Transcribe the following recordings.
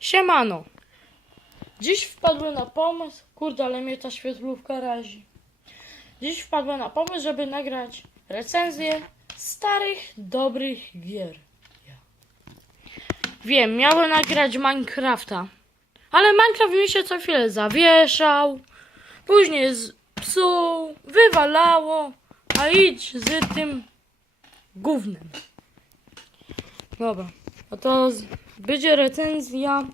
Siemano. Dziś wpadłem na pomysł, kurde, ale mnie ta świetlówka razi. Dziś wpadłem na pomysł, żeby nagrać recenzję starych, dobrych gier. Wiem, miałem nagrać Minecrafta, ale Minecraft mi się co chwilę zawieszał, później z psuł, wywalało, a idź z tym gównem. Dobra, no to z- będzie recenzja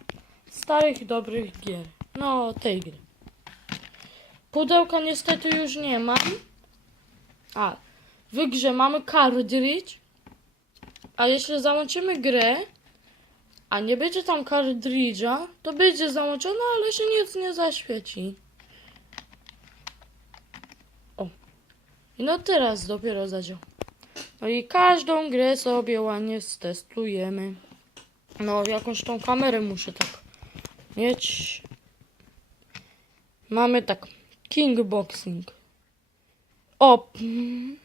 starych, dobrych gier. No, tej gry. Pudełka niestety już nie mam. A, w grze mamy cartridge. A jeśli załączymy grę, a nie będzie tam cartridge'a, to będzie załączona, ale się nic nie zaświeci. O. I no teraz dopiero zadział. No i każdą grę sobie ładnie stestujemy. No, jakąś tą kamerę muszę tak mieć. Mamy tak. Kingboxing. O. mm.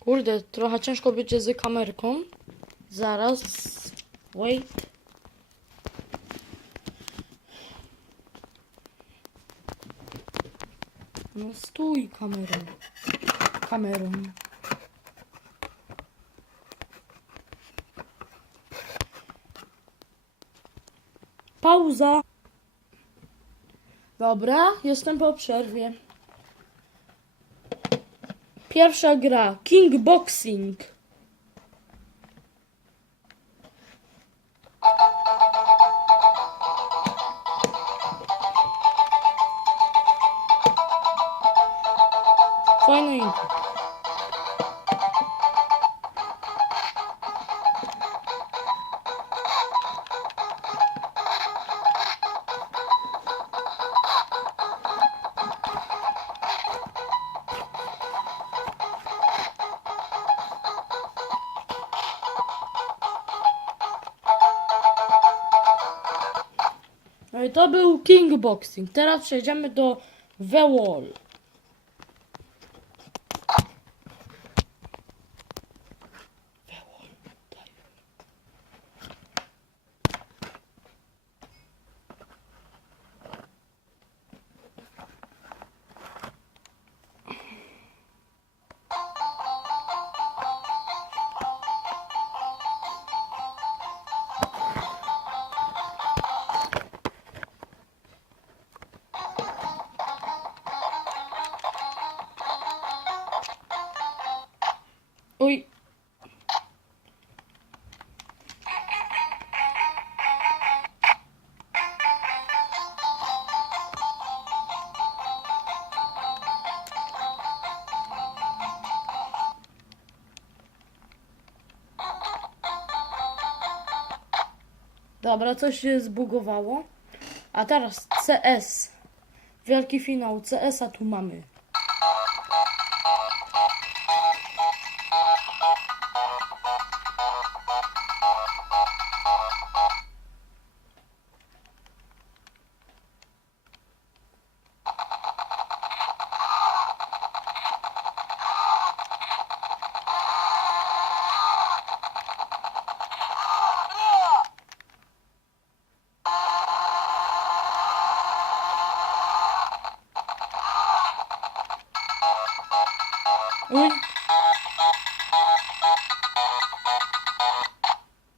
Kurde, trochę ciężko będzie z kamerką. Zaraz. Wait. No stój kamerą. Kamerą. Pauza. Dobra, jestem po przerwie. Pierwsza gra. King Boxing. Fajne intro. To był King Boxing. Teraz przejdziemy do The Wall. Uj. Dobra, coś się zbugowało. A teraz CS. Wielki finał CS-a tu mamy.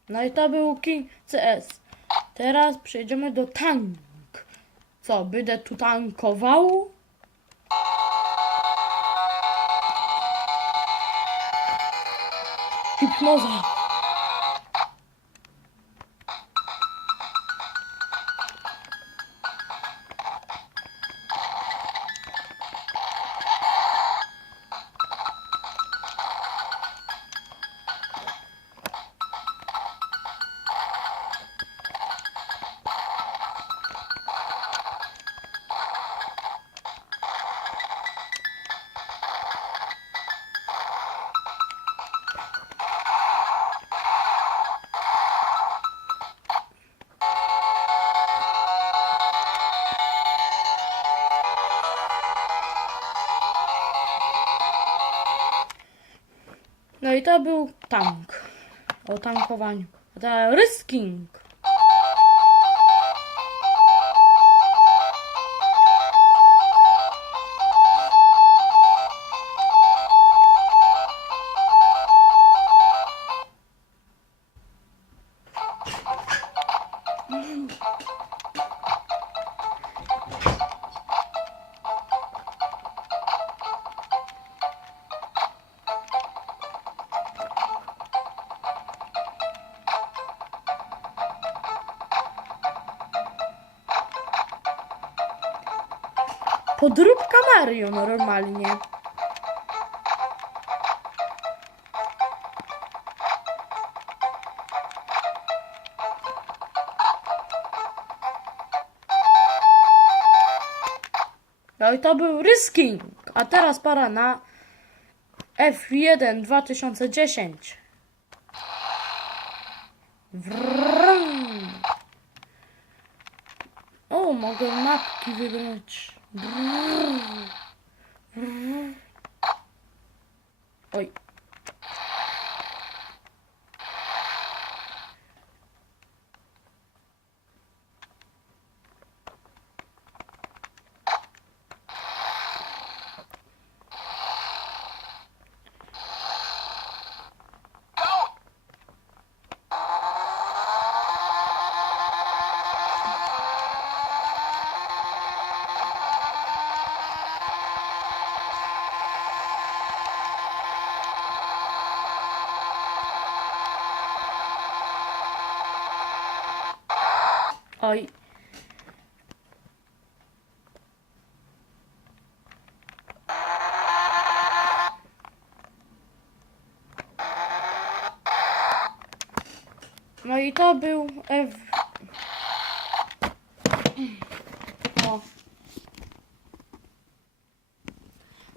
No i to był King CS. Teraz przejdziemy do tank. Co, będę tu tankował? Hipnoza. I to był tank. O tankowaniu. Teraz Risking. Podróbka Mario normalnie. No i to był Risking. A teraz para na F1 2010. Wrrrm. Brrr. Oj. No i to był F... O.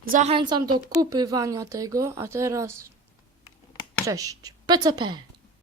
Zachęcam do kupywania tego, a teraz cześć. PCP.